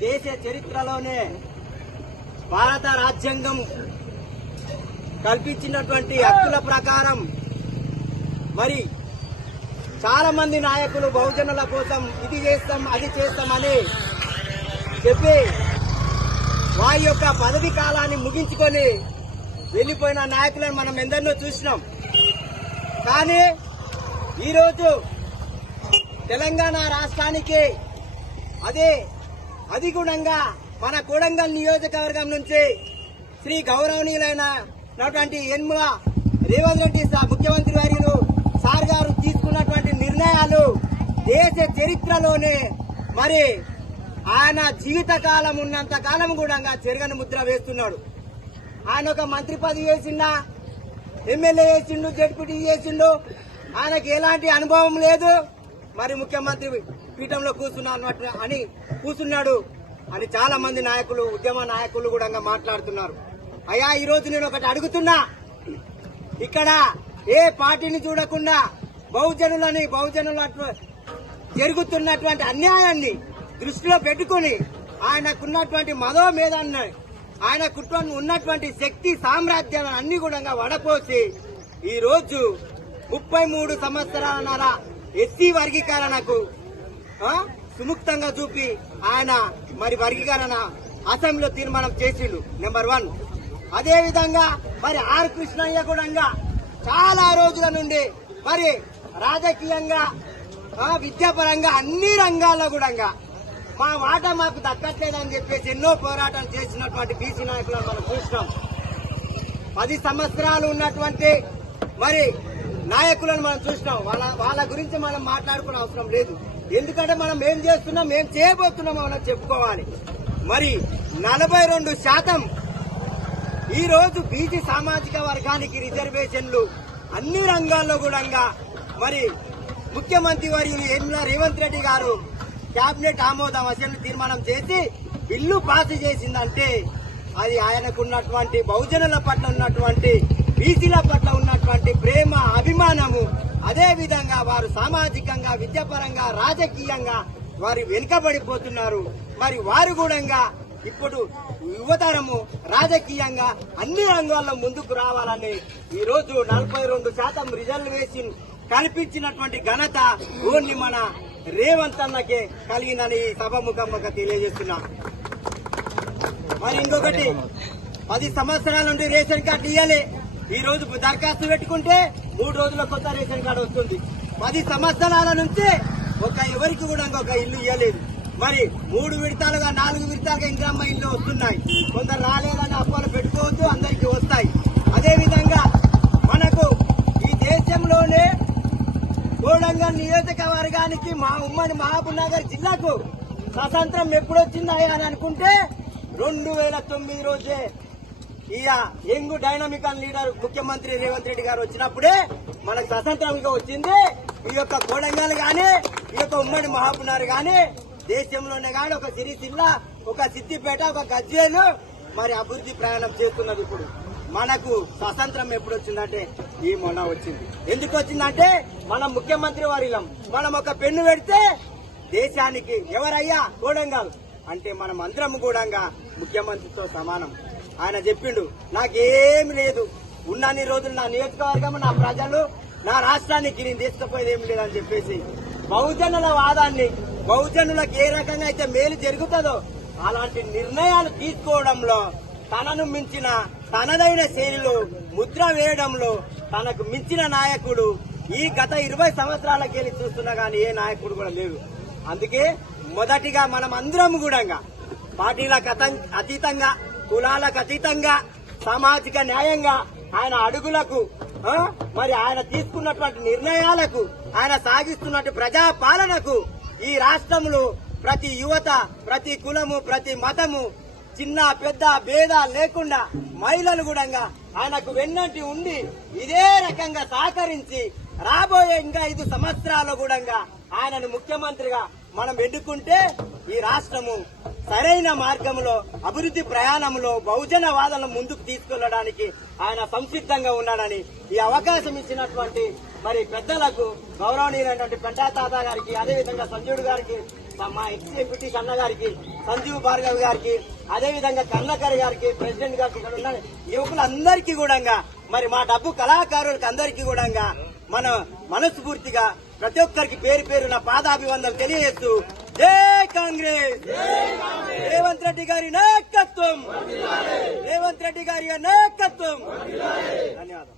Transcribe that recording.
దేశ చరిత్రలోనే భారత రాజ్యాంగం కల్పించినటువంటి హక్కుల ప్రకారం మరి చాలా మంది నాయకులు బహుజనుల కోసం ఇది చేస్తాం అది చేస్తామని చెప్పి వారి యొక్క పదవి కాలాన్ని ముగించుకొని వెళ్ళిపోయిన నాయకులను మనం ఎందరినో చూసినాం. కానీ ఈరోజు తెలంగాణ రాష్ట్రానికి అదే అధిగుణంగా మన కొడంగల్ నియోజకవర్గం నుంచి శ్రీ గౌరవనీయులైన నటువంటి యన్ముల రేవంత్ రెడ్డి ముఖ్యమంత్రి వర్యులు సార్ గారు తీసుకున్నటువంటి నిర్ణయాలు దేశ చరిత్రలోనే మరి ఆయన జీవిత కాలం ఉన్నంత కాలం కూడా చెరగని ముద్ర వేస్తున్నాడు. ఆయన ఒక మంత్రి పదవి వేసిండా ఎమ్మెల్యే చేసిండు జడ్పీటీ చేసిండు ఆయనకి ఎలాంటి అనుభవం లేదు. మరి ముఖ్యమంత్రి పీఠంలో కూర్చున్నా అన్నట్టు అని కూర్చున్నాడు అని చాలా మంది నాయకులు ఉద్యమ నాయకులు కూడా మాట్లాడుతున్నారు. అయ్యా ఈ రోజు నేను ఒకటి అడుగుతున్నా. ఇక్కడ ఏ పార్టీని చూడకుండా బహుజనులని బహుజనుల జరుగుతున్నటువంటి అన్యాయాన్ని దృష్టిలో పెట్టుకుని ఆయనకున్నటువంటి మదో మదోమేదాన్ని ఆయన కుటుంబం ఉన్నటువంటి శక్తి సామ్రాజ్యాలను అన్ని కూడా వడపోసి ఈ రోజు ముప్పై మూడు సంవత్సరాల ఎస్సీ వర్గీకరణకు సుముక్తంగా చూపి ఆయన మరి వర్గీకరణ అసెంబ్లీలో తీర్మానం చేసిండు. నెంబర్ వన్ అదే విధంగా మరి ఆర్ కృష్ణయ్య కూడా చాలా రోజుల నుండి మరి రాజకీయంగా విద్యాపరంగా అన్ని రంగాల్లో కూడా మా వాటా మాకు దక్కట్లేదని చెప్పేసి ఎన్నో పోరాటాలు చేసినటువంటి బీసీ నాయకులను మనం చూసినాం. పది సంవత్సరాలు ఉన్నటువంటి మరి నాయకులను మనం చూసినాం. వాళ్ళ వాళ్ళ గురించి మనం మాట్లాడుకునే అవసరం లేదు. ఎందుకంటే మనం ఏం చేస్తున్నాం ఏం చేయబోతున్నాం మనం చెప్పుకోవాలి. మరి నలభై రెండు శాతం ఈరోజు రోజు బీసీ సామాజిక వర్గానికి రిజర్వేషన్లు అన్ని రంగాల్లో కూడా మరి ముఖ్యమంత్రి వర్యులు ఎన్నిల రేవంత్ రెడ్డి గారు కేబినెట్ ఆమోదం అసెంబ్లీ తీర్మానం చేసి బిల్లు పాస్ చేసిందంటే అది ఆయనకున్నటువంటి బహుజనుల పట్ల ఉన్నటువంటి బీసీల పట్ల ఉన్నటువంటి ప్రేమ అభిమానము అదే విధంగా వారు సామాజికంగా విద్యాపరంగా రాజకీయంగా వారు వెనుకబడిపోతున్నారు. మరి వారు కూడా ఇప్పుడు యువతరము రాజకీయంగా అన్ని రంగాల్లో ముందుకు రావాలని ఈ రోజు నలభై రెండు శాతం రిజర్వేషన్ కల్పించినటువంటి ఘనత ఓన్లీ మన రేవంత్ అన్నకే కలిగిందని ఈ సభముఖంగా తెలియజేస్తున్నా. మరి ఇంకొకటి పది సంవత్సరాల నుండి రేషన్ కార్డు ఇవ్వాలి ఈ రోజు దరఖాస్తు పెట్టుకుంటే మూడు రోజుల కొత్త రేషన్ కార్డు వస్తుంది. పది సంవత్సరాల నుంచి ఒక ఎవరికి కూడా ఒక ఇల్లు ఇవ్వలేదు మరి మూడు విడతలుగా నాలుగు విడతలుగా ఇందిరమ్మ ఇల్లు వస్తున్నాయి. కొందరు రాలేదని అప్పాలు పెట్టుకోవద్దు అందరికీ వస్తాయి. అదేవిధంగా మనకు ఈ దేశంలోనే కోడంగల్ నియోజకవర్గానికి మా ఉమ్మడి మహబూబ్ జిల్లాకు స్వతంత్రం ఎప్పుడొచ్చిందా అని అనుకుంటే రెండు వేల తొమ్మిది రోజే ఇక యంగ్ డైనమిక్ అండ్ లీడర్ ముఖ్యమంత్రి రేవంత్ రెడ్డి గారు వచ్చినప్పుడే మనకు స్వతంత్రంగా వచ్చింది. ఈ యొక్క కోడంగల్ గాని ఈ యొక్క ఉమ్మడి మహబూబ్ నగర్ గాని దేశంలోనే గాని ఒక సిరిసిల్ల ఒక సిద్దిపేట ఒక గజ్వేలు మరి అభివృద్ధి ప్రయాణం చేస్తున్నది ఇప్పుడు. మనకు స్వతంత్రం ఎప్పుడు వచ్చిందంటే ఈ మొన్న వచ్చింది. ఎందుకు వచ్చిందంటే మనం ముఖ్యమంత్రి వారిలం. మనం ఒక పెన్ను పెడితే దేశానికి ఎవరయ్యా కోడంగల్? అంటే మనం అందరం కూడా ముఖ్యమంత్రితో సమానం. ఆయన చెప్పిండు నాకేమి లేదు. ఉన్నన్ని రోజులు నా నియోజకవర్గం నా ప్రజలు నా రాష్ట్రానికి నేను తీసుకుపోయేది ఏమి లేదని చెప్పేసి బహుజనుల వాదాన్ని బహుజనులకు ఏ రకంగా అయితే మేలు జరుగుతుందో అలాంటి నిర్ణయాలు తీసుకోవడంలో తనను మించిన తనదైన శైలిలో ముద్ర వేయడంలో తనకు మించిన నాయకుడు ఈ గత ఇరవై సంవత్సరాలకెళ్ళి చూస్తున్నా గానీ ఏ నాయకుడు కూడా లేడు. అందుకే మొదటిగా మనం అందరం కూడా పార్టీలకు అతీతంగా కులాలకు అతీతంగా సామాజిక న్యాయంగా ఆయన అడుగులకు మరి ఆయన తీసుకున్నటువంటి నిర్ణయాలకు ఆయన సాగిస్తున్నట్టు ప్రజా పాలనకు ఈ రాష్ట్రంలో ప్రతి యువత ప్రతి కులము ప్రతి మతము చిన్న పెద్ద భేద లేకుండా మహిళలు కూడా ఆయనకు వెన్నంటి ఉండి ఇదే రకంగా సహకరించి రాబోయే ఇంకా ఐదు సంవత్సరాలు కూడా ఆయనను ముఖ్యమంత్రిగా మనం ఎన్నుకుంటే ఈ రాష్ట్రము సరైన మార్గంలో అభివృద్ధి ప్రయాణంలో బహుజన వాదనలు ముందుకు తీసుకెళ్ళడానికి ఆయన సంసిద్ధంగా ఉన్నాడని ఈ అవకాశం ఇచ్చినటువంటి మరి పెద్దలకు గౌరవనీయులైనటువంటి పెంటా తాత గారికి అదేవిధంగా సంజయుడు గారికి మా ఎగ్జిక్యూటివ్ కన్న గారికి సంజీవ్ భార్గవ్ గారికి అదేవిధంగా కన్నకర్ గారికి ప్రెసిడెంట్ గారికి ఇక్కడ ఉన్న యువకులందరికీ కూడా మరి మా డబ్బు కళాకారులకు అందరికీ కూడా మన మనస్ఫూర్తిగా ప్రతి ఒక్కరికి పేరు పేరున నా పాదాభివందనలు తెలియజేస్తూ జై కాంగ్రెస్. రేవంత్ రెడ్డి గారి నాయకత్వం. రేవంత్ రెడ్డి గారి నాయకత్వం. ధన్యవాదాలు.